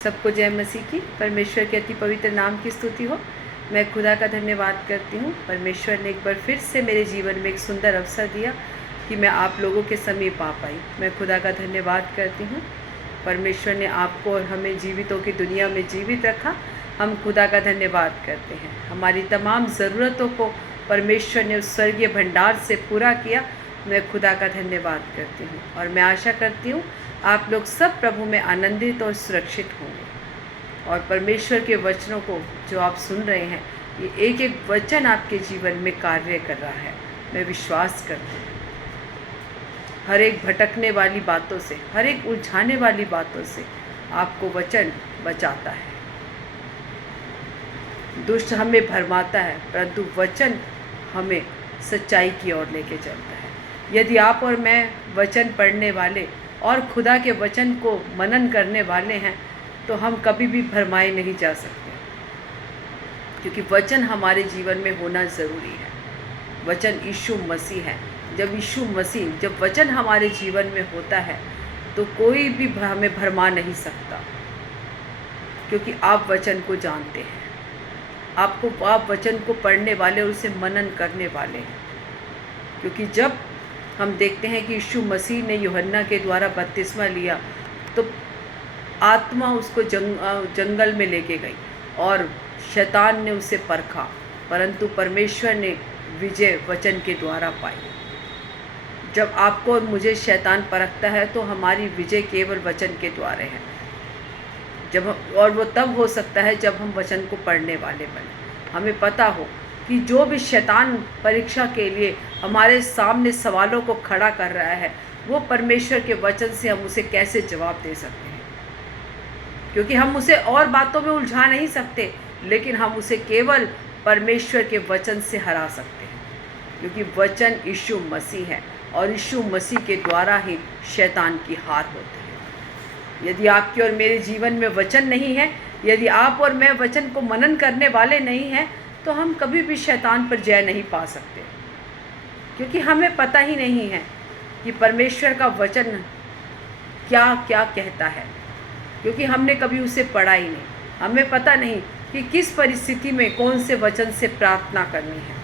सबको जय मसीह की। परमेश्वर के अति पवित्र नाम की स्तुति हो। मैं खुदा का धन्यवाद करती हूँ। परमेश्वर ने एक बार फिर से मेरे जीवन में एक सुंदर अवसर दिया कि मैं आप लोगों के समीप आ पाई। मैं खुदा का धन्यवाद करती हूँ। परमेश्वर ने आपको और हमें जीवितों की दुनिया में जीवित रखा। हम खुदा का धन्यवाद करते हैं। हमारी तमाम ज़रूरतों को परमेश्वर ने उस स्वर्गीय भंडार से पूरा किया। मैं खुदा का धन्यवाद करती हूँ और मैं आशा करती हूँ आप लोग सब प्रभु में आनंदित और सुरक्षित होंगे। और परमेश्वर के वचनों को जो आप सुन रहे हैं, ये एक एक वचन आपके जीवन में कार्य कर रहा है। मैं विश्वास करती हूँ हर एक भटकने वाली बातों से, हर एक उलझाने वाली बातों से आपको वचन बचाता है। दुष्ट हमें भरमाता है, परंतु वचन हमें सच्चाई की ओर लेके चलता है। यदि आप और मैं वचन पढ़ने वाले और खुदा के वचन को मनन करने वाले हैं तो हम कभी भी भरमाए नहीं जा सकते, क्योंकि वचन हमारे जीवन में होना ज़रूरी है। वचन यीशु मसीह है। जब वचन हमारे जीवन में होता है तो कोई भी हमें भरमा नहीं सकता, क्योंकि आप वचन को जानते हैं। आप वचन को पढ़ने वाले और उसे मनन करने वाले हैं। क्योंकि जब हम देखते हैं कि यीशु मसीह ने यूहन्ना के द्वारा बपतिस्मा लिया तो आत्मा उसको जंगल में लेके गई और शैतान ने उसे परखा, परंतु परमेश्वर ने विजय वचन के द्वारा पाई। जब आपको और मुझे शैतान परखता है तो हमारी विजय केवल वचन के द्वारा है। और वो तब हो सकता है जब हम वचन को पढ़ने वाले बने। हमें पता हो कि जो भी शैतान परीक्षा के लिए हमारे सामने सवालों को खड़ा कर रहा है, वो परमेश्वर के वचन से हम उसे कैसे जवाब दे सकते हैं। क्योंकि हम उसे और बातों में उलझा नहीं सकते, लेकिन हम उसे केवल परमेश्वर के वचन से हरा सकते हैं। क्योंकि वचन यीशु मसीह है और यीशु मसीह के द्वारा ही शैतान की हार होती है। यदि आपके और मेरे जीवन में वचन नहीं है, यदि आप और मैं वचन को मनन करने वाले नहीं हैं, तो हम कभी भी शैतान पर जय नहीं पा सकते। क्योंकि हमें पता ही नहीं है कि परमेश्वर का वचन क्या क्या कहता है, क्योंकि हमने कभी उसे पढ़ा ही नहीं। हमें पता नहीं कि किस परिस्थिति में कौन से वचन से प्रार्थना करनी है।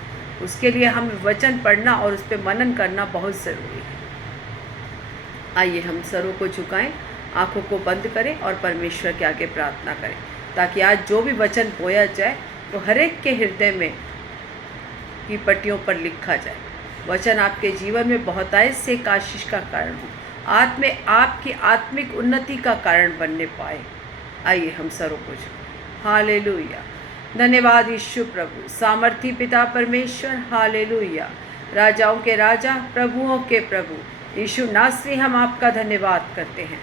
उसके लिए हमें वचन पढ़ना और उस पर मनन करना बहुत ज़रूरी है। आइए हम सरों को झुकाएं, आँखों को बंद करें और परमेश्वर के आगे प्रार्थना करें, ताकि आज जो भी वचन बोया जाए तो हर एक के हृदय में की पट्टियों पर लिखा जाए। वचन आपके जीवन में बहुतायत से एक आशीष का कारण हो, आपकी आत्मिक उन्नति का कारण बनने पाए। आइए हम सरों को झुकाएं। हालेलुया। धन्यवाद यीशु प्रभु, सामर्थी पिता परमेश्वर। हालेलुया। राजाओं के राजा, प्रभुओं के प्रभु यीशु नासरी, हम आपका धन्यवाद करते हैं।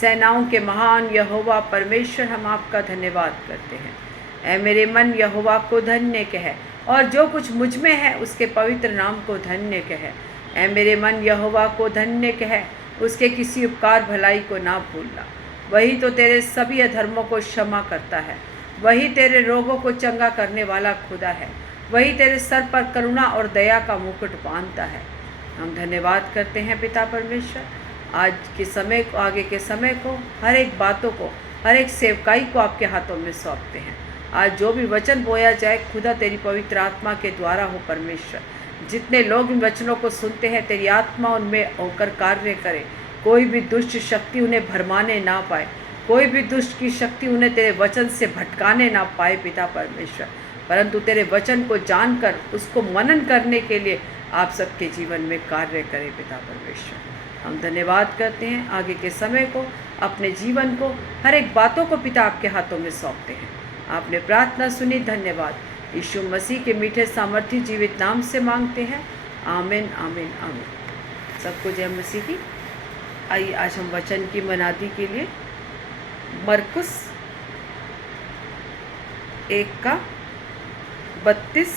सेनाओं के महान यहोवा परमेश्वर, हम आपका धन्यवाद करते हैं। ऐ मेरे मन यहोवा को धन्य कह, और जो कुछ मुझ में है उसके पवित्र नाम को धन्य कह। ऐ मेरे मन यहोवा को धन्य कह, उसके किसी उपकार भलाई को ना भूलना। वही तो तेरे सभी अधर्मों को क्षमा करता है, वही तेरे रोगों को चंगा करने वाला खुदा है, वही तेरे सर पर करुणा और दया का मुकुट बांधता है। हम धन्यवाद करते हैं पिता परमेश्वर। आज के समय को, आगे के समय को, हर एक बातों को, हर एक सेवकाई को आपके हाथों में सौंपते हैं। आज जो भी वचन बोया जाए, खुदा तेरी पवित्र आत्मा के द्वारा हो परमेश्वर। जितने लोग इन वचनों को सुनते हैं, तेरी आत्मा उनमें होकर कार्य करे। कोई भी दुष्ट शक्ति उन्हें भरमाने ना पाए, कोई भी दुष्ट की शक्ति उन्हें तेरे वचन से भटकाने ना पाए पिता परमेश्वर, परंतु तेरे वचन को जानकर उसको मनन करने के लिए आप सबके जीवन में कार्य करें पिता परमेश्वर। हम धन्यवाद करते हैं। आगे के समय को, अपने जीवन को, हर एक बातों को पिता आपके हाथों में सौंपते हैं। आपने प्रार्थना सुनी, धन्यवाद। यीशु मसीह के मीठे सामर्थी जीवित नाम से मांगते हैं। आमीन आमीन आमीन। सबको जय मसीह की। आइए आज हम वचन की मनादी के लिए मरकुस 1 का 32,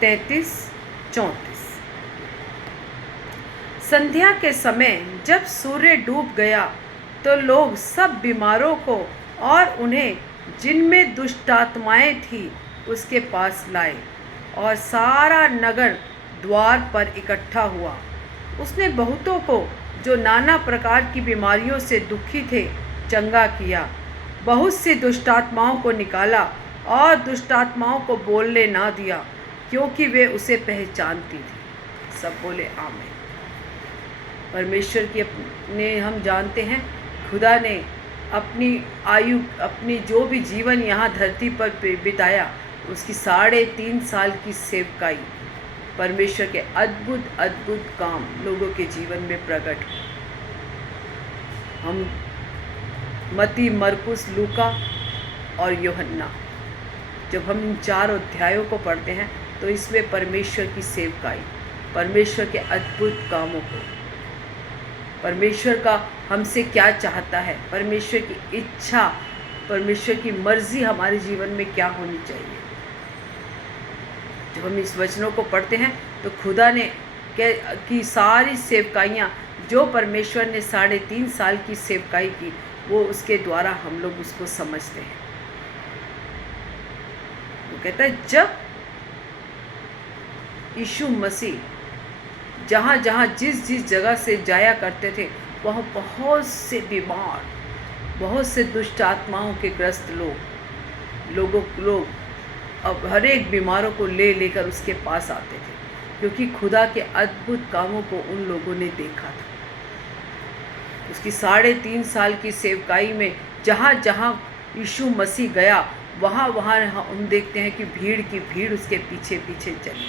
33, 34। संध्या के समय जब सूर्य डूब गया तो लोग सब बीमारों को और उन्हें जिनमें दुष्ट आत्माएं थी उसके पास लाए, और सारा नगर द्वार पर इकट्ठा हुआ। उसने बहुतों को जो नाना प्रकार की बीमारियों से दुखी थे चंगा किया, बहुत सी दुष्टात्माओं को निकाला और दुष्टात्माओं को बोलने ना दिया, क्योंकि वे उसे पहचानती थी। सब बोले आमीन। परमेश्वर की अपने हम जानते हैं, खुदा ने अपनी आयु, अपनी जो भी जीवन यहाँ धरती पर बिताया, उसकी 3.5 साल की सेवकाई, परमेश्वर के अद्भुत अद्भुत काम लोगों के जीवन में प्रकट हुए। हम मत्ती, मरकुस, लूका और यूहन्ना, जब हम इन 4 अध्यायों को पढ़ते हैं तो इसमें परमेश्वर की सेवकाई, परमेश्वर के अद्भुत कामों को, परमेश्वर का हमसे क्या चाहता है, परमेश्वर की इच्छा, परमेश्वर की मर्जी हमारे जीवन में क्या होनी चाहिए। जब हम इस वचनों को पढ़ते हैं तो खुदा ने की सारी सेवकाइयाँ जो परमेश्वर ने 3.5 साल की सेवकाई की, वो उसके द्वारा हम लोग उसको समझते हैं। वो कहता है जब यीशु मसीह जहाँ जहाँ जिस जिस जगह से जाया करते थे, वहाँ बहुत से बीमार, बहुत से दुष्ट आत्माओं के ग्रस्त लोग अब हर एक बीमारों को लेकर उसके पास आते थे, क्योंकि खुदा के अद्भुत कामों को उन लोगों ने देखा था। उसकी 3.5 साल की सेवकाई में जहाँ जहाँ यीशु मसीह गया, वहाँ वहाँ हम देखते हैं कि भीड़ की भीड़ उसके पीछे पीछे चली।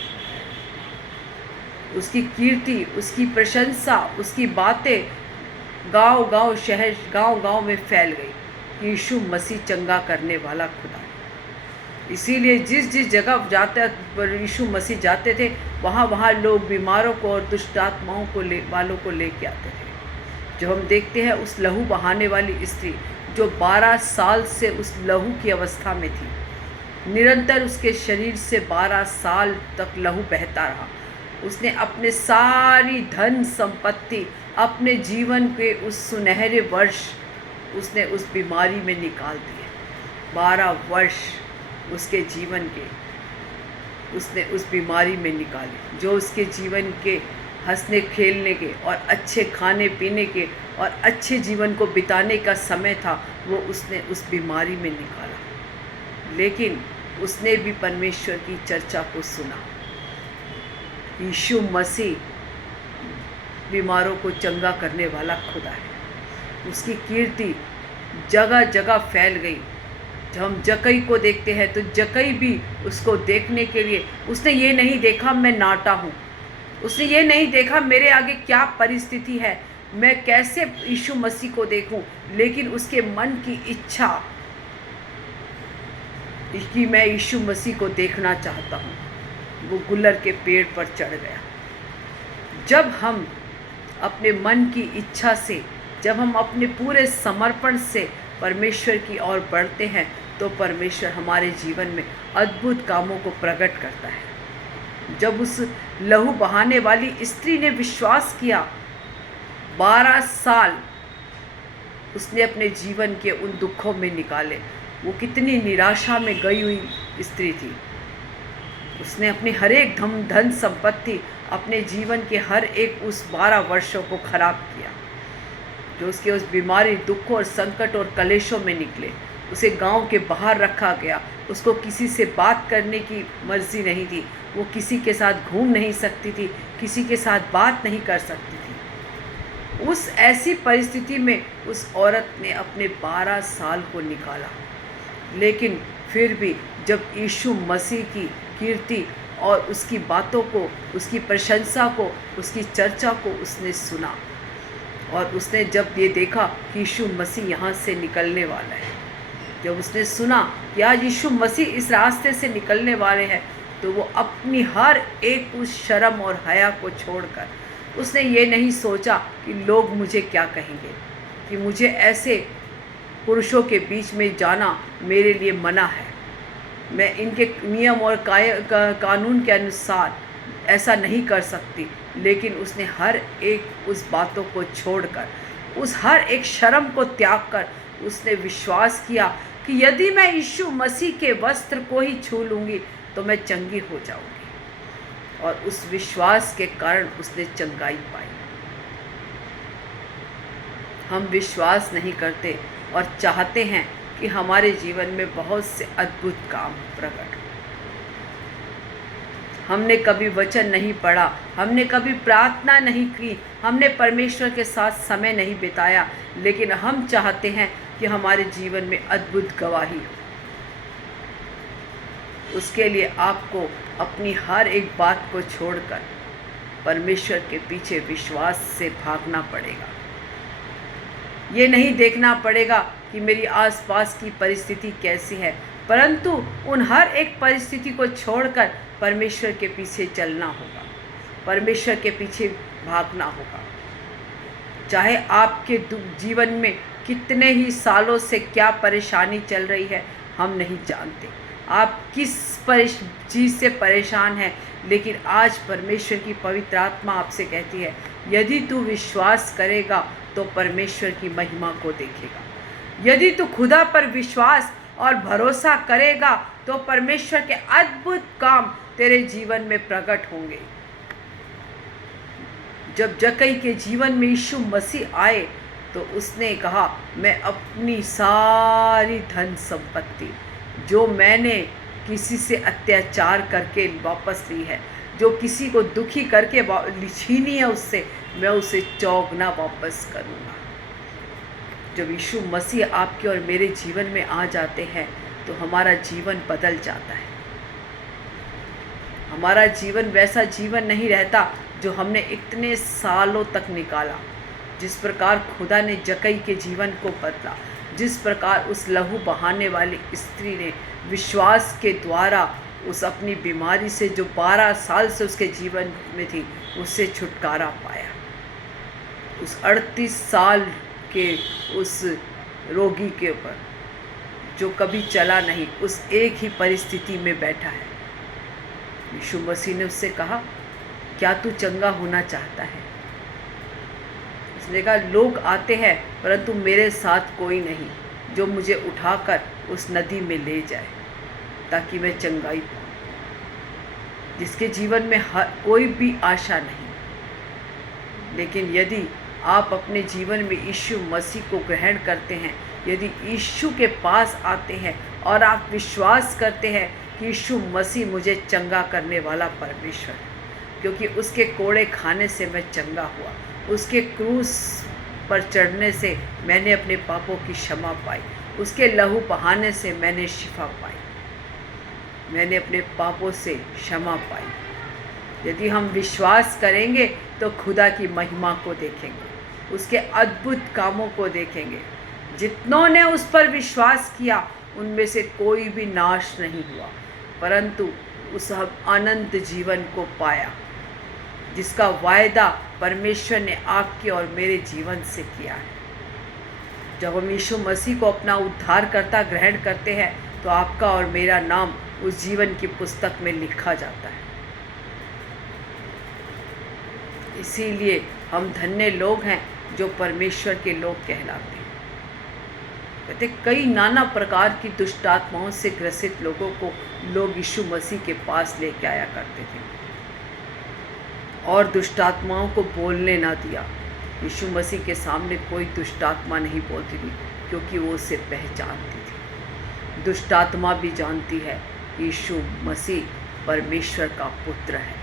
उसकी कीर्ति, उसकी प्रशंसा, उसकी बातें गांव गांव, शहर गांव गांव में फैल गई कि यीशु मसीह चंगा करने वाला खुदा है। इसीलिए जिस जिस जगह यीशु मसीह जाते थे, वहाँ वहाँ लोग बीमारों को और दुष्ट आत्माओं को वालों को लेके आते थे। जो हम देखते हैं उस लहू बहाने वाली स्त्री जो 12 साल से उस लहू की अवस्था में थी, निरंतर उसके शरीर से 12 साल तक लहू बहता रहा। उसने अपने सारी धन संपत्ति, अपने जीवन के उस सुनहरे वर्ष उसने उस बीमारी में निकाल दिए। 12 वर्ष उसके जीवन के उसने उस बीमारी में निकाले। जो उसके जीवन के हंसने खेलने के और अच्छे खाने पीने के और अच्छे जीवन को बिताने का समय था, वो उसने उस बीमारी में निकाला। लेकिन उसने भी परमेश्वर की चर्चा को सुना। यीशु मसीह बीमारों को चंगा करने वाला खुदा है। उसकी कीर्ति जगह जगह फैल गई। जब हम जक्कई को देखते हैं तो जक्कई भी उसको देखने के लिए, उसने ये नहीं देखा मैं नाटा हूँ, उसने ये नहीं देखा मेरे आगे क्या परिस्थिति है, मैं कैसे यीशु मसीह को देखूं, लेकिन उसके मन की इच्छा कि मैं यीशु मसीह को देखना चाहता हूँ, वो गुलर के पेड़ पर चढ़ गया। जब हम अपने मन की इच्छा से, जब हम अपने पूरे समर्पण से परमेश्वर की ओर बढ़ते हैं, तो परमेश्वर हमारे जीवन में अद्भुत कामों को प्रकट करता है। जब उस लहू बहाने वाली स्त्री ने विश्वास किया, 12 साल उसने अपने जीवन के उन दुखों में निकाले। वो कितनी निराशा में गई हुई स्त्री थी। उसने अपनी हर एक धन संपत्ति, अपने जीवन के हर एक उस 12 वर्षों को खराब किया, जो उसके उस बीमारी, दुखों और संकट और कलेशों में निकले। उसे गांव के बाहर रखा गया। उसको किसी से बात करने की मर्जी नहीं थी। वो किसी के साथ घूम नहीं सकती थी, किसी के साथ बात नहीं कर सकती थी। उस ऐसी परिस्थिति में उस औरत ने अपने 12 साल को निकाला। लेकिन फिर भी जब यीशु मसीह की कीर्ति और उसकी बातों को, उसकी प्रशंसा को, उसकी चर्चा को उसने सुना, और उसने जब ये देखा कि यीशु मसीह यहाँ से निकलने वाला है, जब उसने सुना कि आज यीशु मसीह इस रास्ते से निकलने वाले हैं, तो वो अपनी हर एक उस शर्म और हया को छोड़कर, उसने ये नहीं सोचा कि लोग मुझे क्या कहेंगे, कि मुझे ऐसे पुरुषों के बीच में जाना मेरे लिए मना है, मैं इनके नियम और कानून के अनुसार ऐसा नहीं कर सकती। लेकिन उसने हर एक उस बातों को छोड़कर, उस हर एक शर्म को त्याग कर उसने विश्वास किया कि यदि मैं यीशु मसीह के वस्त्र को ही छू लूँगी तो मैं चंगी हो जाऊँगी। और उस विश्वास के कारण उसने चंगाई पाई। हम विश्वास नहीं करते और चाहते हैं कि हमारे जीवन में बहुत से अद्भुत काम प्रकट हो। हमने कभी वचन नहीं पढ़ा, हमने कभी प्रार्थना नहीं की, हमने परमेश्वर के साथ समय नहीं बिताया, लेकिन हम चाहते हैं कि हमारे जीवन में अद्भुत गवाही हो। उसके लिए आपको अपनी हर एक बात को छोड़कर परमेश्वर के पीछे विश्वास से भागना पड़ेगा। ये नहीं देखना पड़ेगा कि मेरी आसपास की परिस्थिति कैसी है, परंतु उन हर एक परिस्थिति को छोड़कर परमेश्वर के पीछे चलना होगा, परमेश्वर के पीछे भागना होगा। चाहे आपके जीवन में कितने ही सालों से क्या परेशानी चल रही है, हम नहीं जानते आप किस चीज़ से परेशान हैं, लेकिन आज परमेश्वर की पवित्र आत्मा आपसे कहती है, यदि तू विश्वास करेगा तो परमेश्वर की महिमा को देखेगा। यदि तू खुदा पर विश्वास और भरोसा करेगा तो परमेश्वर के अद्भुत काम तेरे जीवन में प्रकट होंगे। जब जक्कई के जीवन में यीशु मसीह आए तो उसने कहा, मैं अपनी सारी धन संपत्ति जो मैंने किसी से अत्याचार करके वापस ली है, जो किसी को दुखी करके छीनी है उससे, मैं उसे चौगुना वापस करूँगा। जब यीशु मसीह आपके और मेरे जीवन में आ जाते हैं तो हमारा जीवन बदल जाता है। हमारा जीवन वैसा जीवन नहीं रहता जो हमने इतने सालों तक निकाला। जिस प्रकार खुदा ने जक्कई के जीवन को बदला, जिस प्रकार उस लहू बहाने वाली स्त्री ने विश्वास के द्वारा उस अपनी बीमारी से जो 12 साल से उसके जीवन में थी, उससे छुटकारा पाया। उस 38 साल के उस रोगी के ऊपर जो कभी चला नहीं, उस एक ही परिस्थिति में बैठा है। यीशु मसीह ने उससे कहा, क्या तू चंगा होना चाहता है? उसने कहा, लोग आते हैं परंतु मेरे साथ कोई नहीं जो मुझे उठाकर उस नदी में ले जाए ताकि मैं चंगाई पाऊँ। जिसके जीवन में कोई भी आशा नहीं, लेकिन यदि आप अपने जीवन में यीशु मसीह को ग्रहण करते हैं, यदि यीशु के पास आते हैं और आप विश्वास करते हैं कि यीशु मसीह मुझे चंगा करने वाला परमेश्वर है, क्योंकि उसके कोड़े खाने से मैं चंगा हुआ, उसके क्रूस पर चढ़ने से मैंने अपने पापों की क्षमा पाई, उसके लहू बहाने से मैंने शिफा पाई, मैंने अपने पापों से क्षमा पाई। यदि हम विश्वास करेंगे तो खुदा की महिमा को देखेंगे, उसके अद्भुत कामों को देखेंगे। जितनों ने उस पर विश्वास किया उनमें से कोई भी नाश नहीं हुआ, परंतु उस अनंत जीवन को पाया जिसका वायदा परमेश्वर ने आपके और मेरे जीवन से किया है। जब हम यीशु मसीह को अपना उद्धारकर्ता ग्रहण करते हैं तो आपका और मेरा नाम उस जीवन की पुस्तक में लिखा जाता है। इसीलिए हम धन्य लोग हैं जो परमेश्वर के लोग कहलाते हैं। कहते कई नाना प्रकार की दुष्ट आत्माओं से ग्रसित लोगों को लोग यीशु मसीह के पास लेके आया करते थे और दुष्ट आत्माओं को बोलने ना दिया। यीशु मसीह के सामने कोई दुष्ट आत्मा नहीं बोलती थी, क्योंकि वो उसे पहचानती थी। दुष्ट आत्मा भी जानती है यीशु मसीह परमेश्वर का पुत्र है।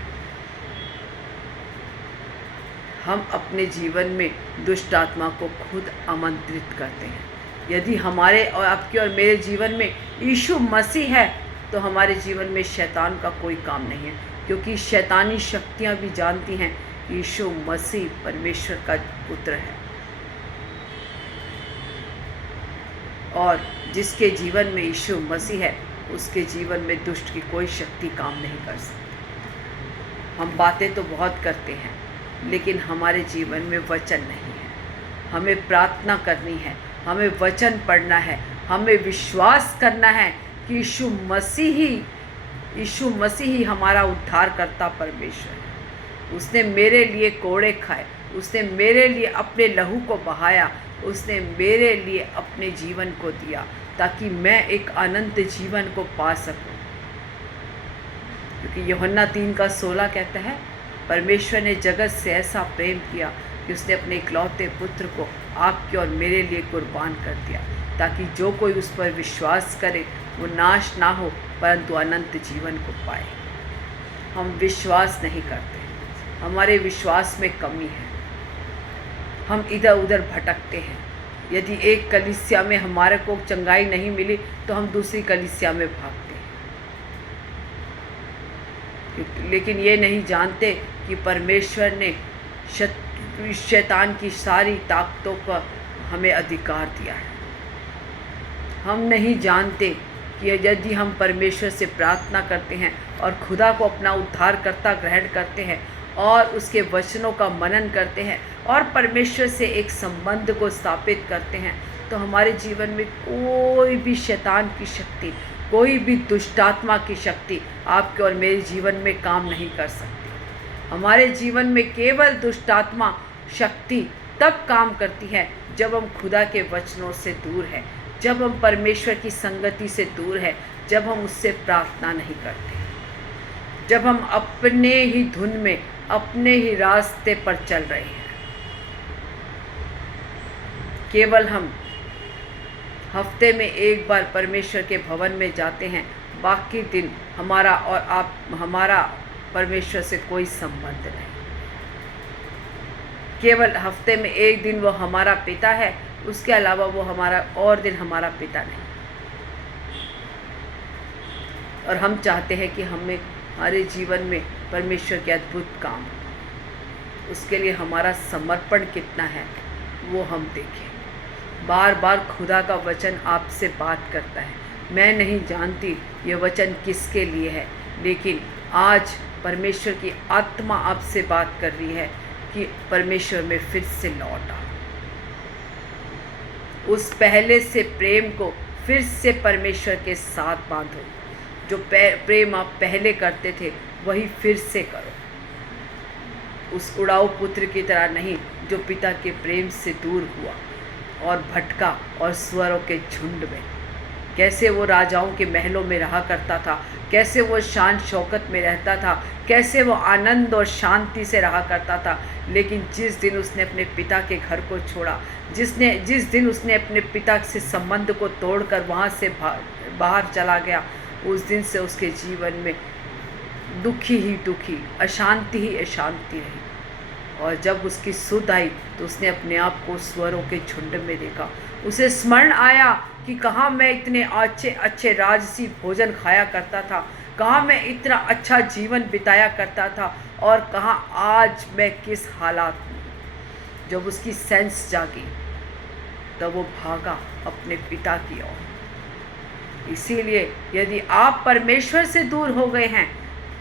हम अपने जीवन में दुष्ट आत्मा को खुद आमंत्रित करते हैं। यदि हमारे और आपके और मेरे जीवन में यीशु मसीह है तो हमारे जीवन में शैतान का कोई काम नहीं है, क्योंकि शैतानी शक्तियाँ भी जानती हैं यीशु मसीह परमेश्वर का पुत्र है। और जिसके जीवन में यीशु मसीह है उसके जीवन में दुष्ट की कोई शक्ति काम नहीं कर सकती। हम बातें तो बहुत करते हैं लेकिन हमारे जीवन में वचन नहीं है। हमें प्रार्थना करनी है, हमें वचन पढ़ना है, हमें विश्वास करना है कि यीशु मसीह ही हमारा उद्धारकर्ता परमेश्वर है। उसने मेरे लिए कोड़े खाए, उसने मेरे लिए अपने लहू को बहाया, उसने मेरे लिए अपने जीवन को दिया ताकि मैं एक अनंत जीवन को पा सकूं। क्योंकि यूहन्ना 3:16 कहता है, परमेश्वर ने जगत से ऐसा प्रेम किया कि उसने अपने इकलौते पुत्र को आपके और मेरे लिए कुर्बान कर दिया, ताकि जो कोई उस पर विश्वास करे वो नाश ना हो परंतु अनंत जीवन को पाए। हम विश्वास नहीं करते, हमारे विश्वास में कमी है, हम इधर उधर भटकते हैं। यदि एक कलीसिया में हमारे को चंगाई नहीं मिली तो हम दूसरी कलीसिया में भागते हैं, लेकिन ये नहीं जानते कि परमेश्वर ने शैतान की सारी ताकतों का हमें अधिकार दिया है। हम नहीं जानते कि यदि हम परमेश्वर से प्रार्थना करते हैं और खुदा को अपना उद्धारकर्ता ग्रहण करते हैं और उसके वचनों का मनन करते हैं और परमेश्वर से एक संबंध को स्थापित करते हैं, तो हमारे जीवन में कोई भी शैतान की शक्ति, कोई भी दुष्टात्मा की शक्ति आपके और मेरे जीवन में काम नहीं कर सकती। हमारे जीवन में केवल दुष्टात्मा शक्ति तब काम करती है जब हम खुदा के वचनों से दूर हैं, जब हम परमेश्वर की संगति से दूर हैं, जब हम उससे प्रार्थना नहीं करते, जब हम अपने ही धुन में अपने ही रास्ते पर चल रहे हैं। केवल हम हफ्ते में एक बार परमेश्वर के भवन में जाते हैं, बाकी दिन हमारा परमेश्वर से कोई संबंध नहीं। केवल हफ्ते में एक दिन वो हमारा पिता है, उसके अलावा वो हमारा और दिन हमारा पिता नहीं। और हम चाहते हैं कि हमारे जीवन में परमेश्वर के अद्भुत काम, उसके लिए हमारा समर्पण कितना है वो हम देखें। बार बार खुदा का वचन आपसे बात करता है। मैं नहीं जानती ये वचन किसके लिए है, लेकिन आज परमेश्वर की आत्मा आपसे बात कर रही है कि परमेश्वर में फिर से लौट आओ। उस पहले से प्रेम को फिर से परमेश्वर के साथ बांधो। जो प्रेम आप पहले करते थे वही फिर से करो। उस उड़ाऊ पुत्र की तरह नहीं जो पिता के प्रेम से दूर हुआ और भटका और स्वरों के झुंड में। कैसे वो राजाओं के महलों में रहा करता था, कैसे वो शान शौकत में रहता था, कैसे वो आनंद और शांति से रहा करता था, लेकिन जिस दिन उसने अपने पिता के घर को छोड़ा, जिस दिन उसने अपने पिता से संबंध को तोड़कर वहाँ से बाहर चला गया, उस दिन से उसके जीवन में दुखी ही दुखी, अशांति ही अशांति रही। और जब उसकी सुध आई तो उसने अपने आप को स्वरों के झुंड में देखा। उसे स्मरण आया कि कहाँ मैं इतने अच्छे अच्छे राजसी भोजन खाया करता था, कहाँ मैं इतना अच्छा जीवन बिताया करता था और कहाँ आज मैं किस हालात में। जब उसकी सेंस जागी तब वो भागा अपने पिता की ओर। इसीलिए यदि आप परमेश्वर से दूर हो गए हैं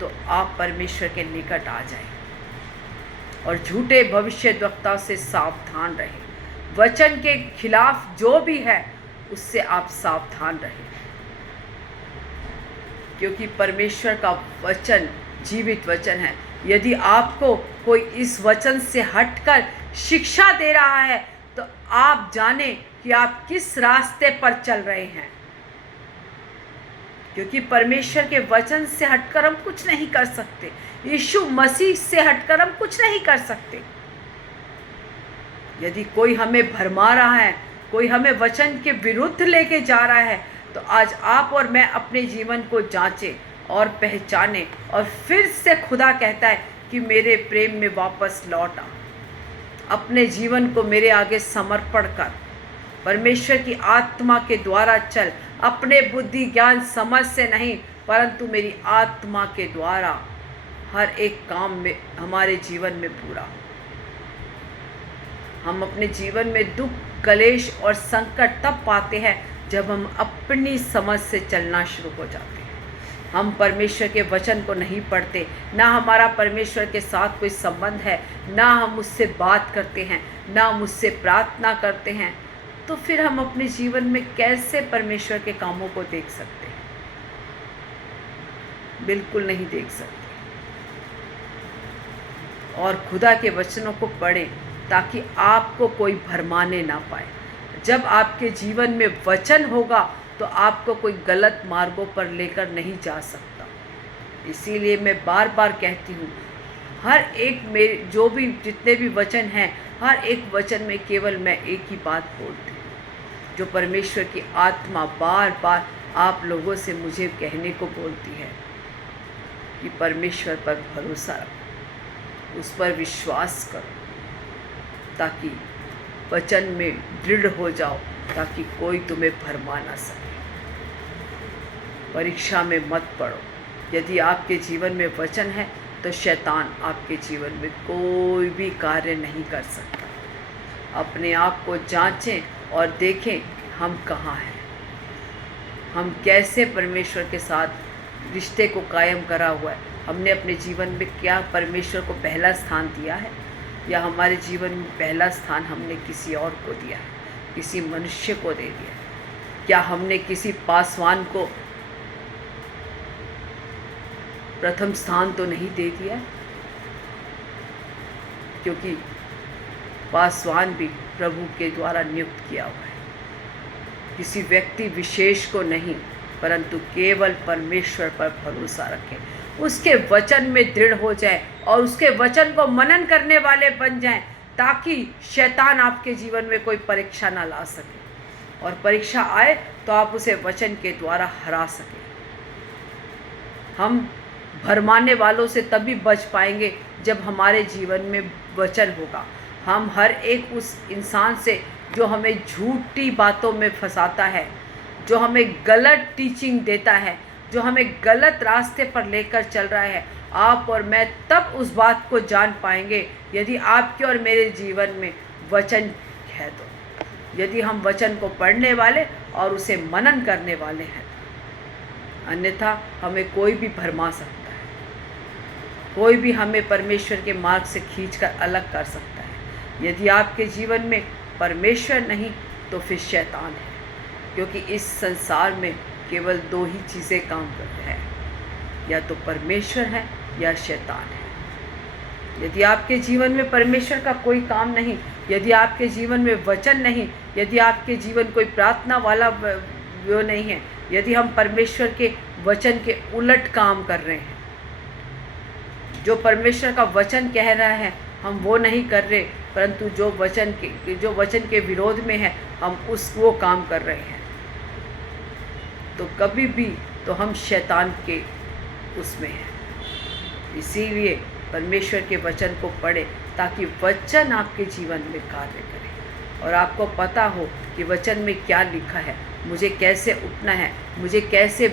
तो आप परमेश्वर के निकट आ जाएं और झूठे भविष्यद्वक्ताओं से सावधान रहें। वचन के खिलाफ जो भी है उससे आप सावधान रहें, क्योंकि परमेश्वर का वचन जीवित वचन है। यदि आपको कोई इस वचन से हटकर शिक्षा दे रहा है तो आप जाने कि आप किस रास्ते पर चल रहे हैं, क्योंकि परमेश्वर के वचन से हटकर हम कुछ नहीं कर सकते। यीशु मसीह से हटकर हम कुछ नहीं कर सकते। यदि कोई हमें भरमा रहा है, कोई हमें वचन के विरुद्ध लेके जा रहा है, तो आज आप और मैं अपने जीवन को जांचें और पहचानें और फिर से खुदा कहता है कि मेरे प्रेम में वापस लौट आ। अपने जीवन को मेरे आगे समर्पण कर, परमेश्वर की आत्मा के द्वारा चल, अपने बुद्धि ज्ञान समझ से नहीं परंतु मेरी आत्मा के द्वारा हर एक काम में हमारे जीवन में पूरा। हम अपने जीवन में दुख, कलेश और संकट तब पाते हैं जब हम अपनी समझ से चलना शुरू हो जाते हैं। हम परमेश्वर के वचन को नहीं पढ़ते, ना हमारा परमेश्वर के साथ कोई संबंध है, ना हम उससे बात करते हैं, ना हम उससे प्रार्थना करते हैं, तो फिर हम अपने जीवन में कैसे परमेश्वर के कामों को देख सकते हैं? बिल्कुल नहीं देख सकते। और खुदा के वचनों को पढ़ें ताकि आपको कोई भरमाने ना पाए। जब आपके जीवन में वचन होगा तो आपको कोई गलत मार्गों पर लेकर नहीं जा सकता। इसीलिए मैं बार बार कहती हूँ, हर एक मेरे जितने भी वचन हैं, हर एक वचन में केवल मैं एक ही बात बोलती हूँ, जो परमेश्वर की आत्मा बार बार आप लोगों से मुझे कहने को बोलती है कि परमेश्वर पर भरोसा रखो, उस पर विश्वास करो, ताकि वचन में दृढ़ हो जाओ, ताकि कोई तुम्हें भरमा ना सके। परीक्षा में मत पड़ो। यदि आपके जीवन में वचन है तो शैतान आपके जीवन में कोई भी कार्य नहीं कर सकता। अपने आप को जांचें और देखें हम कहाँ हैं, हम कैसे परमेश्वर के साथ रिश्ते को कायम करा हुआ है। हमने अपने जीवन में क्या परमेश्वर को पहला स्थान दिया है, या हमारे जीवन में पहला स्थान हमने किसी और को दिया है, किसी मनुष्य को दे दिया है। क्या हमने किसी पासवान को प्रथम स्थान तो नहीं दे दिया, क्योंकि पासवान भी प्रभु के द्वारा नियुक्त किया हुआ है। किसी व्यक्ति विशेष को नहीं, परंतु केवल परमेश्वर पर भरोसा रखें, उसके वचन में दृढ़ हो जाए और उसके वचन को मनन करने वाले बन जाएं, ताकि शैतान आपके जीवन में कोई परीक्षा ना ला सके, और परीक्षा आए तो आप उसे वचन के द्वारा हरा सकें। हम भरमाने वालों से तभी बच पाएंगे जब हमारे जीवन में वचन होगा। हम हर एक उस इंसान से जो हमें झूठी बातों में फंसाता है, जो हमें गलत टीचिंग देता है, जो हमें गलत रास्ते पर लेकर चल रहा है, आप और मैं तब उस बात को जान पाएंगे यदि आपके और मेरे जीवन में वचन है तो। यदि हम वचन को पढ़ने वाले और उसे मनन करने वाले हैं, अन्यथा हमें कोई भी भरमा सकता है, कोई भी हमें परमेश्वर के मार्ग से खींचकर अलग कर सकता है। यदि आपके जीवन में परमेश्वर नहीं तो फिर शैतान है, क्योंकि इस संसार में केवल दो ही चीज़ें काम करते हैं, या तो परमेश्वर है या शैतान है। यदि आपके जीवन में परमेश्वर का कोई काम नहीं, यदि आपके जीवन में वचन नहीं, यदि आपके जीवन कोई प्रार्थना वाला वो नहीं है, यदि हम परमेश्वर के वचन के उलट काम कर रहे हैं, जो परमेश्वर का वचन कह रहा है हम वो नहीं कर रहे, परंतु जो वचन के विरोध में है हम वो काम कर रहे हैं, तो कभी भी तो हम शैतान के उसमें हैं। इसीलिए परमेश्वर के वचन को पढ़े, ताकि वचन आपके जीवन में कार्य करे और आपको पता हो कि वचन में क्या लिखा है, मुझे कैसे उठना है, मुझे कैसे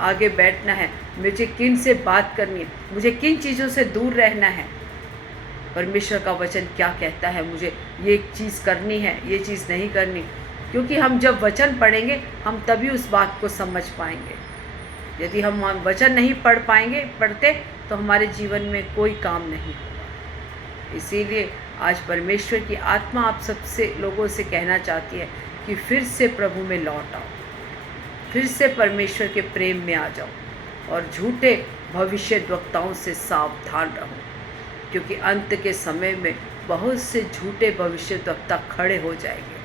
आगे बैठना है, मुझे किन से बात करनी है, मुझे किन चीज़ों से दूर रहना है। परमेश्वर का वचन क्या कहता है, मुझे ये चीज़ करनी है, ये चीज़ नहीं करनी, क्योंकि हम जब वचन पढ़ेंगे हम तभी उस बात को समझ पाएंगे। यदि हम वचन नहीं पढ़ते तो हमारे जीवन में कोई काम नहीं होगा। इसीलिए आज परमेश्वर की आत्मा आप सबसे लोगों से कहना चाहती है कि फिर से प्रभु में लौट आओ, फिर से परमेश्वर के प्रेम में आ जाओ और झूठे भविष्यद्वक्ताओं से सावधान रहो, क्योंकि अंत के समय में बहुत से झूठे भविष्यद्वक्ता खड़े हो जाएंगे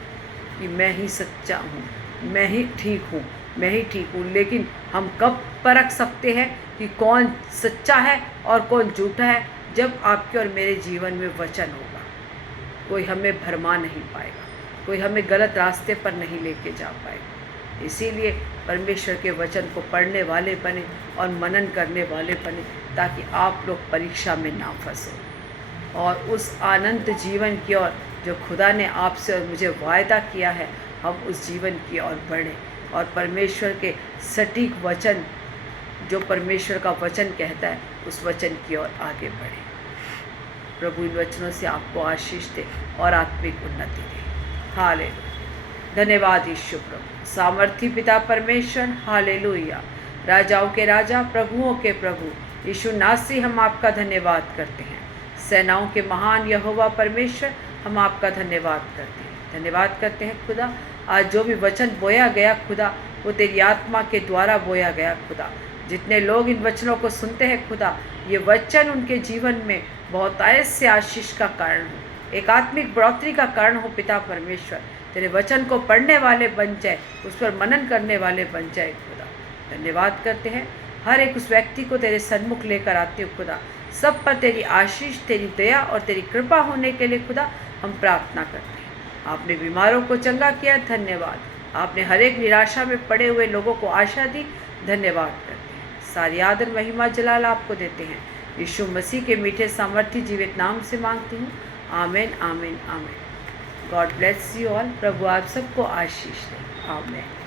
कि मैं ही सच्चा हूँ, मैं ही ठीक हूँ, मैं ही ठीक हूँ। लेकिन हम कब परख सकते हैं कि कौन सच्चा है और कौन झूठा है? जब आपके और मेरे जीवन में वचन होगा। कोई हमें भरमा नहीं पाएगा, कोई हमें गलत रास्ते पर नहीं लेके जा पाएगा। इसीलिए परमेश्वर के वचन को पढ़ने वाले बने और मनन करने वाले बने, ताकि आप लोग परीक्षा में ना फंसो और उस आनंद जीवन की ओर जो खुदा ने आपसे और मुझे वायदा किया है, हम उस जीवन की ओर बढ़ें और परमेश्वर के सटीक वचन, जो परमेश्वर का वचन कहता है, उस वचन की ओर आगे बढ़ें। प्रभु इन वचनों से आपको आशीष दे और आत्मिक उन्नति दे। हालेलुया। धन्यवाद यीशु प्रभु, सामर्थी पिता परमेश्वर। हालेलुया। राजाओं के राजा, प्रभुओं के प्रभु यीशु नासरी, हम आपका धन्यवाद करते हैं। सेनाओं के महान यहोवा परमेश्वर, हम आपका धन्यवाद करते हैं। धन्यवाद करते हैं खुदा, आज जो भी वचन बोया गया खुदा, वो तेरी आत्मा के द्वारा बोया गया खुदा। जितने लोग इन वचनों को सुनते हैं खुदा, ये वचन उनके जीवन में बहुतायत से आशीष का कारण हो, एक आत्मिक बढ़ोतरी का कारण हो। पिता परमेश्वर, तेरे वचन को पढ़ने वाले बन जाए, उस पर मनन करने वाले बन जाए खुदा। धन्यवाद करते हैं। हर एक उस व्यक्ति को तेरे सन्मुख लेकर आते हो खुदा। सब पर तेरी आशीष, तेरी दया और तेरी कृपा होने के लिए खुदा हम प्रार्थना करते हैं। आपने बीमारों को चंगा किया, धन्यवाद। आपने हर एक निराशा में पड़े हुए लोगों को आशा दी, धन्यवाद करते हैं। सारी आदर महिमा जलाल आपको देते हैं। यीशु मसीह के मीठे सामर्थ्य जीवित नाम से मांगती हूँ, आमीन आमीन आमीन। God bless you all. प्रभु आप सबको आशीष दे, आमीन।